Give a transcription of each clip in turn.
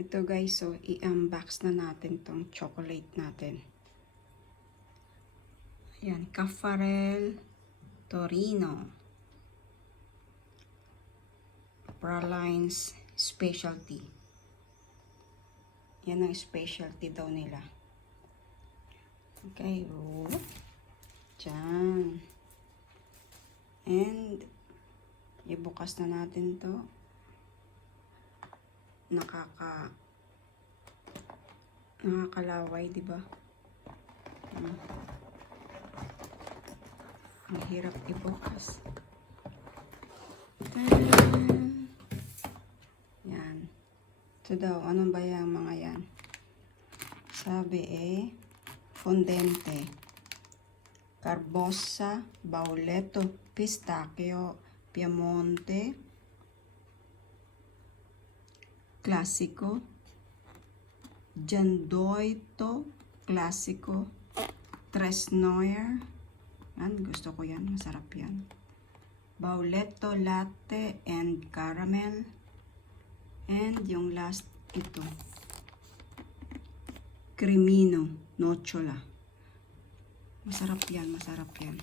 Ito guys, so i-unbox na natin tong chocolate natin. Ayan, Caffarel Torino. Pralines specialty. Yan ang specialty daw nila. Okay, dyan. And ibukas na natin to. Nakakalaway, di ba? Ang hirap ibukas. Yan. Ito daw, anong ba yung mga yan? Sabi fondente, carbosa, bauletto, pistachio, Piemonte, classico, gianduoto, classico, tres noyer. Yan, gusto ko yan, masarap yan. Bauletto, latte, and caramel. And yung last, ito. Cremino, nocciola. Masarap yan, masarap yan.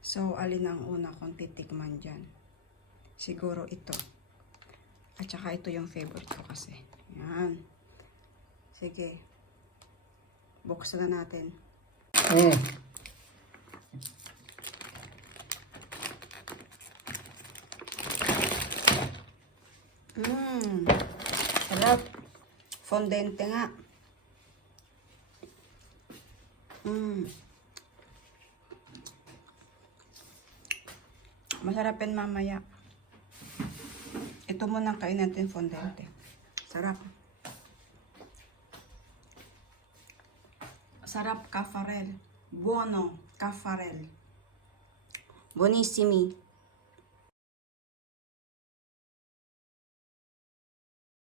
So, alin ang una kong titikman dyan? Siguro ito. At saka ito yung favorite ko kasi. Yan. Sige. Buksan na natin. Sarap. Fondente nga. Masarap yan mamaya. Ito muna kain natin fondente. Sarap. Sarap, Caffarel. Buono, Caffarel. Buonissimi.